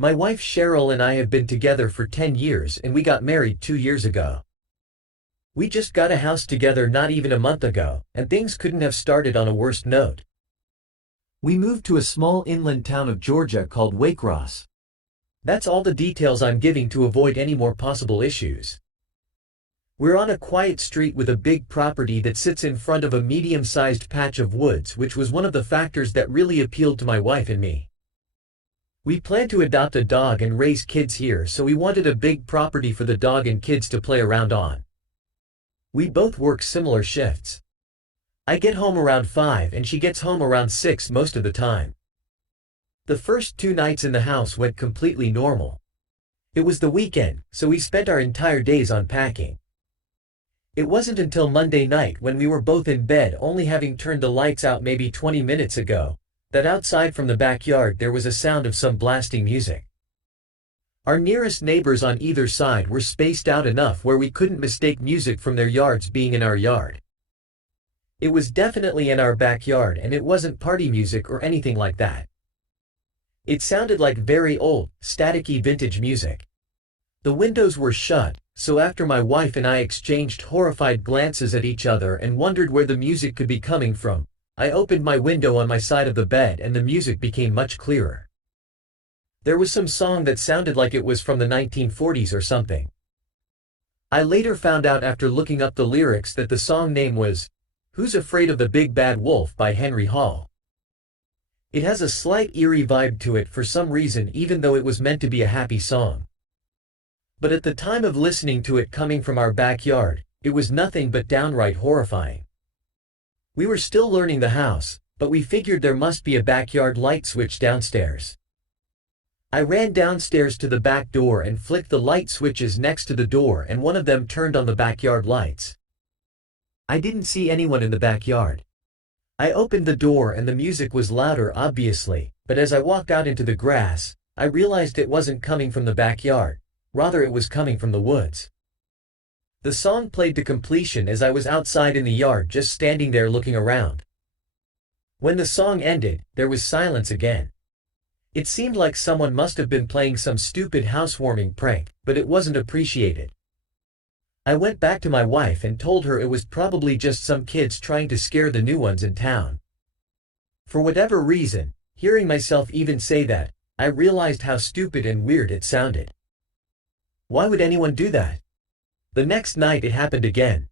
My wife Cheryl and I have been together for 10 years and we got married 2 years ago. We just got a house together not even a month ago, and things couldn't have started on a worse note. We moved to a small inland town of Georgia called Waycross. That's all the details I'm giving to avoid any more possible issues. We're on a quiet street with a big property that sits in front of a medium-sized patch of woods, which was one of the factors that really appealed to my wife and me. We plan to adopt a dog and raise kids here, so we wanted a big property for the dog and kids to play around on. We both work similar shifts. I get home around 5 and she gets home around 6 most of the time. The first 2 nights in the house went completely normal. It was the weekend, so we spent our entire days unpacking. It wasn't until Monday night, when we were both in bed only having turned the lights out maybe 20 minutes ago, that outside from the backyard there was a sound of some blasting music. Our nearest neighbors on either side were spaced out enough where we couldn't mistake music from their yards being in our yard. It was definitely in our backyard and it wasn't party music or anything like that. It sounded like very old, staticky vintage music. The windows were shut, so after my wife and I exchanged horrified glances at each other and wondered where the music could be coming from, I opened my window on my side of the bed and the music became much clearer. There was some song that sounded like it was from the 1940s or something. I later found out after looking up the lyrics that the song name was "Who's Afraid of the Big Bad Wolf" by Henry Hall. It has a slight eerie vibe to it for some reason, even though it was meant to be a happy song. But at the time of listening to it coming from our backyard, it was nothing but downright horrifying. We were still learning the house, but we figured there must be a backyard light switch downstairs. I ran downstairs to the back door and flicked the light switches next to the door, and one of them turned on the backyard lights. I didn't see anyone in the backyard. I opened the door and the music was louder obviously, but as I walked out into the grass, I realized it wasn't coming from the backyard, rather it was coming from the woods. The song played to completion as I was outside in the yard just standing there looking around. When the song ended, there was silence again. It seemed like someone must have been playing some stupid housewarming prank, but it wasn't appreciated. I went back to my wife and told her it was probably just some kids trying to scare the new ones in town. For whatever reason, hearing myself even say that, I realized how stupid and weird it sounded. Why would anyone do that? The next night it happened again.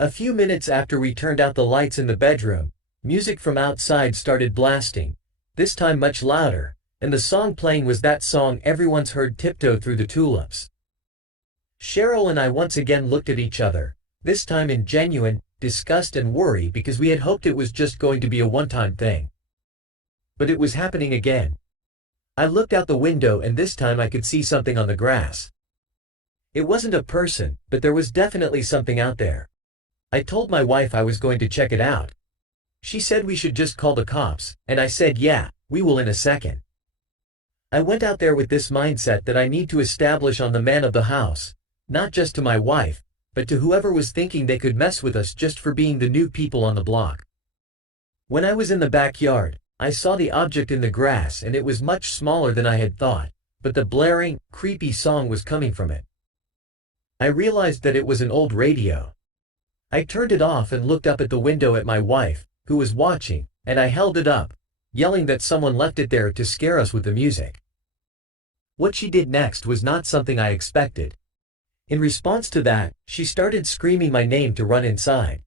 A few minutes after we turned out the lights in the bedroom, music from outside started blasting, this time much louder, and the song playing was that song everyone's heard, "Tiptoe Through the Tulips." Cheryl and I once again looked at each other, this time in genuine disgust and worry because we had hoped it was just going to be a one-time thing. But it was happening again. I looked out the window and this time I could see something on the grass. It wasn't a person, but there was definitely something out there. I told my wife I was going to check it out. She said we should just call the cops, and I said yeah, we will in a second. I went out there with this mindset that I need to establish on the man of the house, not just to my wife, but to whoever was thinking they could mess with us just for being the new people on the block. When I was in the backyard, I saw the object in the grass and it was much smaller than I had thought, but the blaring, creepy song was coming from it. I realized that it was an old radio. I turned it off and looked up at the window at my wife, who was watching, and I held it up, yelling that someone left it there to scare us with the music. What she did next was not something I expected. In response to that, she started screaming my name to run inside.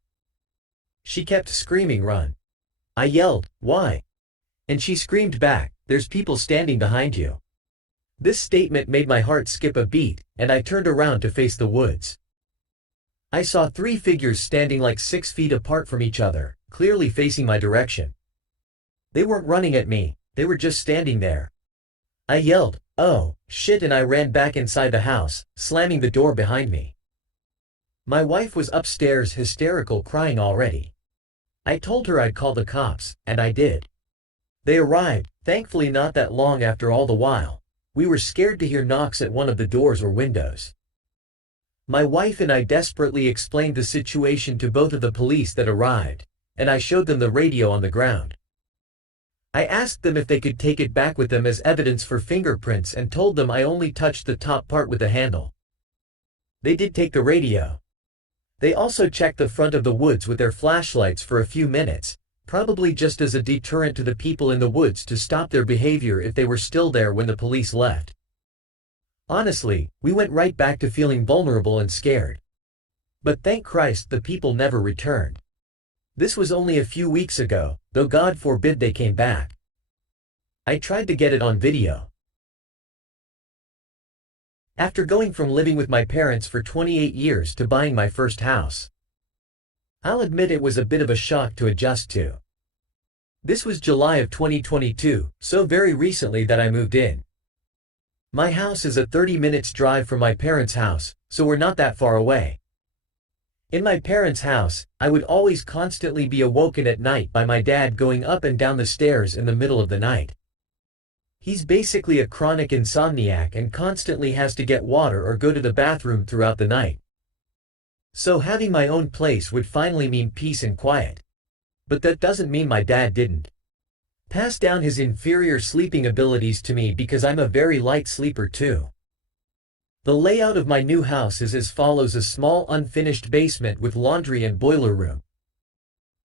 She kept screaming, "Run." I yelled, "Why?" And she screamed back, "There's people standing behind you." This statement made my heart skip a beat, and I turned around to face the woods. I saw 3 figures standing like 6 feet apart from each other, clearly facing my direction. They weren't running at me, they were just standing there. I yelled, "Oh, shit," and I ran back inside the house, slamming the door behind me. My wife was upstairs hysterical, crying already. I told her I'd call the cops, and I did. They arrived, thankfully not that long after. All the while, we were scared to hear knocks at one of the doors or windows. My wife and I desperately explained the situation to both of the police that arrived, and I showed them the radio on the ground. I asked them if they could take it back with them as evidence for fingerprints and told them I only touched the top part with the handle. They did take the radio. They also checked the front of the woods with their flashlights for a few minutes, probably just as a deterrent to the people in the woods to stop their behavior if they were still there when the police left. Honestly, we went right back to feeling vulnerable and scared. But thank Christ the people never returned. This was only a few weeks ago, though God forbid they came back. I tried to get it on video. After going from living with my parents for 28 years to buying my first house, I'll admit it was a bit of a shock to adjust to. This was July of 2022, so very recently that I moved in. My house is a 30 minutes drive from my parents' house, so we're not that far away. In my parents' house, I would always constantly be awoken at night by my dad going up and down the stairs in the middle of the night. He's basically a chronic insomniac and constantly has to get water or go to the bathroom throughout the night. So having my own place would finally mean peace and quiet. But that doesn't mean my dad didn't pass down his inferior sleeping abilities to me because I'm a very light sleeper too. The layout of my new house is as follows: a small unfinished basement with laundry and boiler room.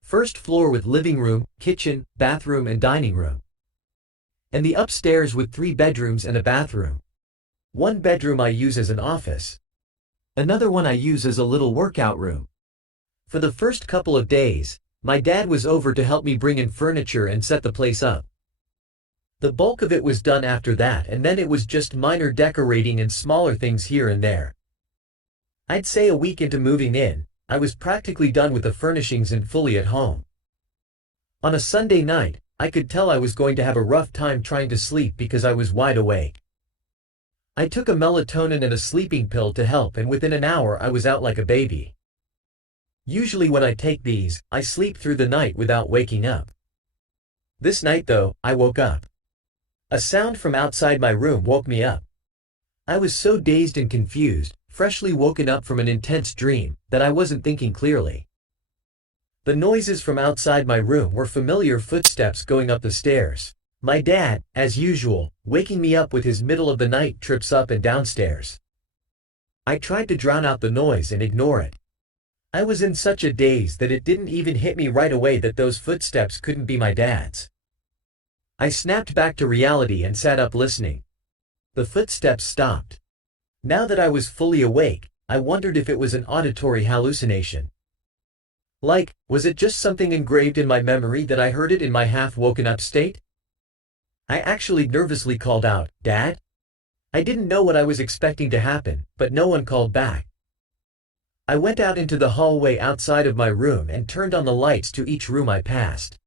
First floor with living room, kitchen, bathroom and dining room. And the upstairs with 3 bedrooms and a bathroom. One bedroom I use as an office. Another one I use as a little workout room. For the first couple of days, my dad was over to help me bring in furniture and set the place up. The bulk of it was done after that, and then it was just minor decorating and smaller things here and there. I'd say a week into moving in, I was practically done with the furnishings and fully at home. On a Sunday night, I could tell I was going to have a rough time trying to sleep because I was wide awake. I took a melatonin and a sleeping pill to help, and within an hour I was out like a baby. Usually when I take these, I sleep through the night without waking up. This night though, I woke up. A sound from outside my room woke me up. I was so dazed and confused, freshly woken up from an intense dream, that I wasn't thinking clearly. The noises from outside my room were familiar footsteps going up the stairs. My dad, as usual, waking me up with his middle-of-the-night trips up and downstairs. I tried to drown out the noise and ignore it. I was in such a daze that it didn't even hit me right away that those footsteps couldn't be my dad's. I snapped back to reality and sat up listening. The footsteps stopped. Now that I was fully awake, I wondered if it was an auditory hallucination. Like, was it just something engraved in my memory that I heard it in my half-woken up state? I actually nervously called out, "Dad?" I didn't know what I was expecting to happen, but no one called back. I went out into the hallway outside of my room and turned on the lights to each room I passed.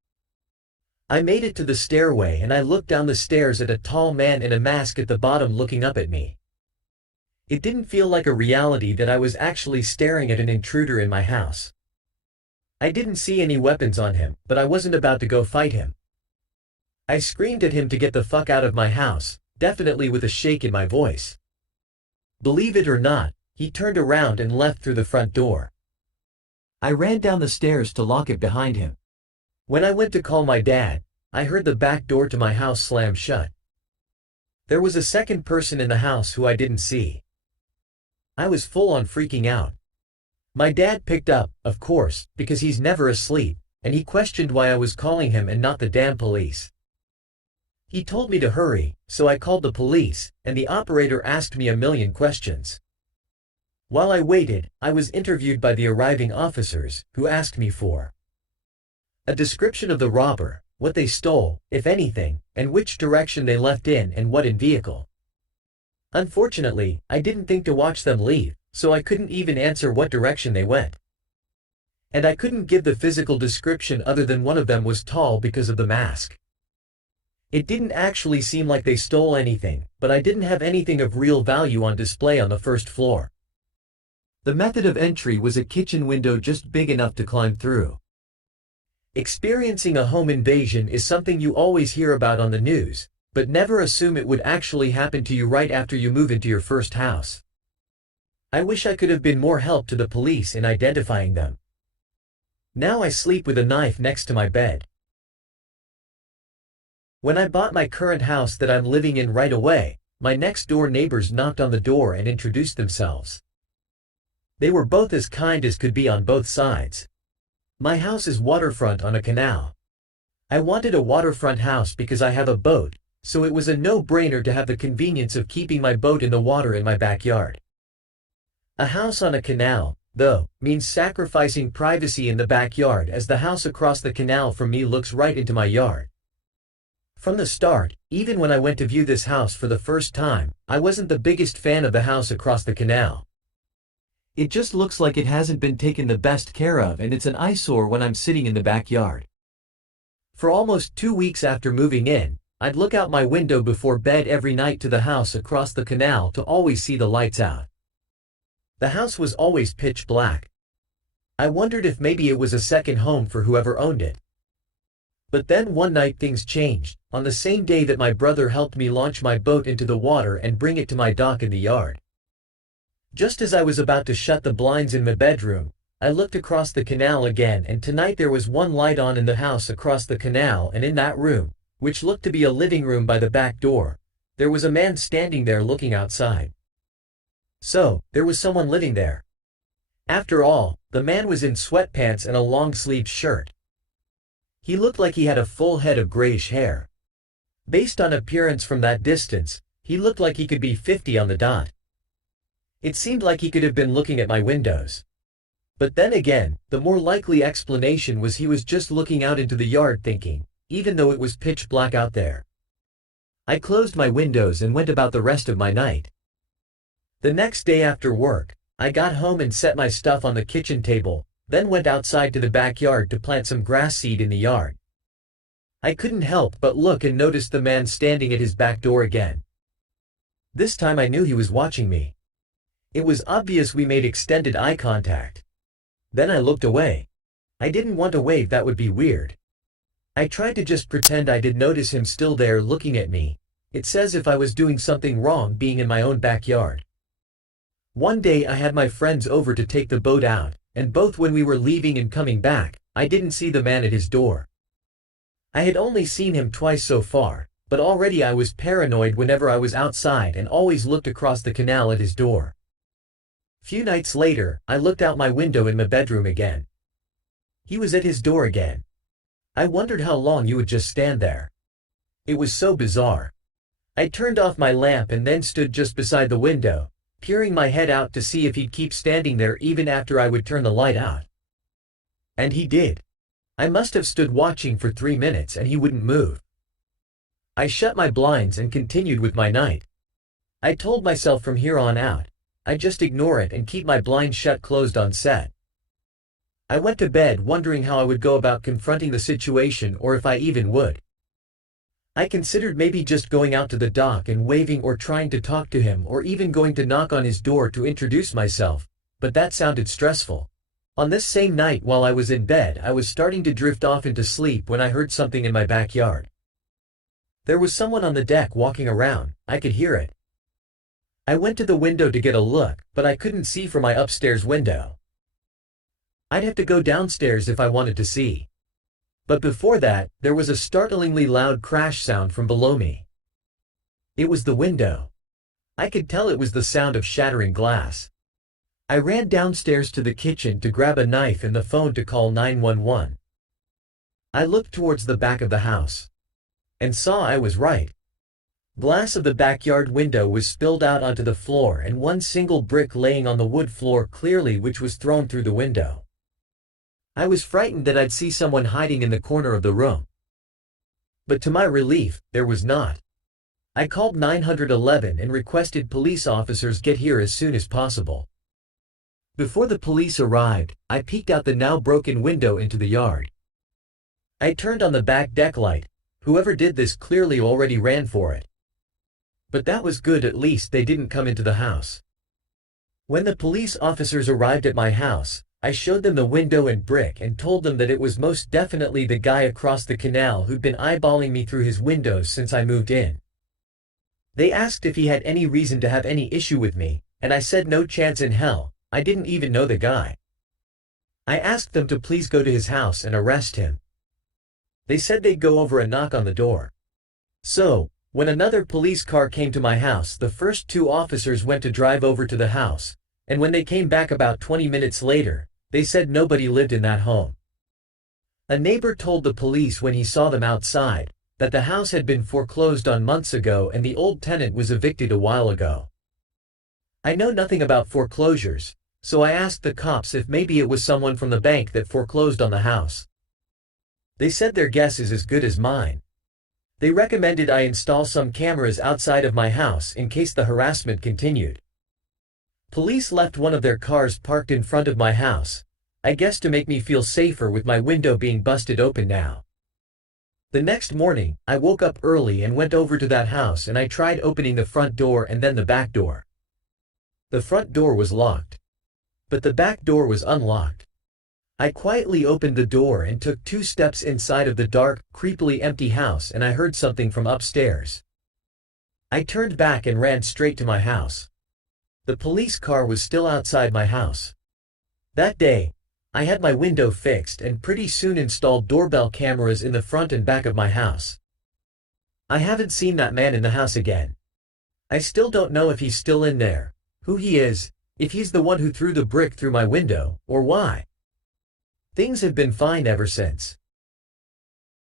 I made it to the stairway and I looked down the stairs at a tall man in a mask at the bottom looking up at me. It didn't feel like a reality that I was actually staring at an intruder in my house. I didn't see any weapons on him, but I wasn't about to go fight him. I screamed at him to get the fuck out of my house, definitely with a shake in my voice. Believe it or not, he turned around and left through the front door. I ran down the stairs to lock it behind him. When I went to call my dad, I heard the back door to my house slam shut. There was a second person in the house who I didn't see. I was full on freaking out. My dad picked up, of course, because he's never asleep, and he questioned why I was calling him and not the damn police. He told me to hurry, so I called the police, and the operator asked me a million questions. While I waited, I was interviewed by the arriving officers, who asked me for a description of the robber, what they stole, if anything, and which direction they left in and what in vehicle. Unfortunately, I didn't think to watch them leave, so I couldn't even answer what direction they went. And I couldn't give the physical description other than one of them was tall because of the mask. It didn't actually seem like they stole anything, but I didn't have anything of real value on display on the first floor. The method of entry was a kitchen window just big enough to climb through. Experiencing a home invasion is something you always hear about on the news, but never assume it would actually happen to you right after you move into your first house. I wish I could have been more help to the police in identifying them. Now I sleep with a knife next to my bed. When I bought my current house that I'm living in right away, my next-door neighbors knocked on the door and introduced themselves. They were both as kind as could be on both sides. My house is waterfront on a canal. I wanted a waterfront house because I have a boat, so it was a no-brainer to have the convenience of keeping my boat in the water in my backyard. A house on a canal, though, means sacrificing privacy in the backyard as the house across the canal from me looks right into my yard. From the start, even when I went to view this house for the first time, I wasn't the biggest fan of the house across the canal. It just looks like it hasn't been taken the best care of, and it's an eyesore when I'm sitting in the backyard. For almost 2 weeks after moving in, I'd look out my window before bed every night to the house across the canal to always see the lights out. The house was always pitch black. I wondered if maybe it was a second home for whoever owned it. But then one night things changed, on the same day that my brother helped me launch my boat into the water and bring it to my dock in the yard. Just as I was about to shut the blinds in my bedroom, I looked across the canal again, and tonight there was one light on in the house across the canal, and in that room, which looked to be a living room by the back door, there was a man standing there looking outside. So, there was someone living there. After all, the man was in sweatpants and a long-sleeved shirt. He looked like he had a full head of grayish hair. Based on appearance from that distance, he looked like he could be 50 on the dot. It seemed like he could have been looking at my windows. But then again, the more likely explanation was he was just looking out into the yard thinking, even though it was pitch black out there. I closed my windows and went about the rest of my night. The next day after work, I got home and set my stuff on the kitchen table, then went outside to the backyard to plant some grass seed in the yard. I couldn't help but look and notice the man standing at his back door again. This time I knew he was watching me. It was obvious we made extended eye contact. Then I looked away. I didn't want to wave, that would be weird. I tried to just pretend I did notice him still there looking at me. It says if I was doing something wrong being in my own backyard. One day I had my friends over to take the boat out, and both when we were leaving and coming back, I didn't see the man at his door. I had only seen him twice so far, but already I was paranoid whenever I was outside and always looked across the canal at his door. Few nights later, I looked out my window in my bedroom again. He was at his door again. I wondered how long you would just stand there. It was so bizarre. I turned off my lamp and then stood just beside the window, peering my head out to see if he'd keep standing there even after I would turn the light out. And he did. I must have stood watching for 3 minutes and he wouldn't move. I shut my blinds and continued with my night. I told myself from here on out, I'd just ignore it and keep my blinds shut closed on set. I went to bed wondering how I would go about confronting the situation or if I even would. I considered maybe just going out to the dock and waving or trying to talk to him or even going to knock on his door to introduce myself, but that sounded stressful. On this same night while I was in bed, I was starting to drift off into sleep when I heard something in my backyard. There was someone on the deck walking around, I could hear it. I went to the window to get a look, but I couldn't see from my upstairs window. I'd have to go downstairs if I wanted to see. But before that, there was a startlingly loud crash sound from below me. It was the window. I could tell it was the sound of shattering glass. I ran downstairs to the kitchen to grab a knife and the phone to call 911. I looked towards the back of the house. And saw I was right. Glass of the backyard window was spilled out onto the floor and one single brick laying on the wood floor clearly, which was thrown through the window. I was frightened that I'd see someone hiding in the corner of the room. But to my relief, there was not. I called 911 and requested police officers get here as soon as possible. Before the police arrived, I peeked out the now broken window into the yard. I turned on the back deck light. Whoever did this clearly already ran for it. But that was good, at least they didn't come into the house. When the police officers arrived at my house, I showed them the window and brick and told them that it was most definitely the guy across the canal who'd been eyeballing me through his windows since I moved in. They asked if he had any reason to have any issue with me, and I said no chance in hell, I didn't even know the guy. I asked them to please go to his house and arrest him. They said they'd go over and knock on the door. So, when another police car came to my house, the first two officers went to drive over to the house, and when they came back about 20 minutes later, they said nobody lived in that home. A neighbor told the police when he saw them outside, that the house had been foreclosed on months ago and the old tenant was evicted a while ago. I know nothing about foreclosures, so I asked the cops if maybe it was someone from the bank that foreclosed on the house. They said their guess is as good as mine. They recommended I install some cameras outside of my house in case the harassment continued. Police left one of their cars parked in front of my house, I guess to make me feel safer with my window being busted open now. The next morning, I woke up early and went over to that house and I tried opening the front door and then the back door. The front door was locked, but the back door was unlocked. I quietly opened the door and took 2 steps inside of the dark, creepily empty house and I heard something from upstairs. I turned back and ran straight to my house. The police car was still outside my house. That day, I had my window fixed and pretty soon installed doorbell cameras in the front and back of my house. I haven't seen that man in the house again. I still don't know if he's still in there, who he is, if he's the one who threw the brick through my window, or why. Things have been fine ever since.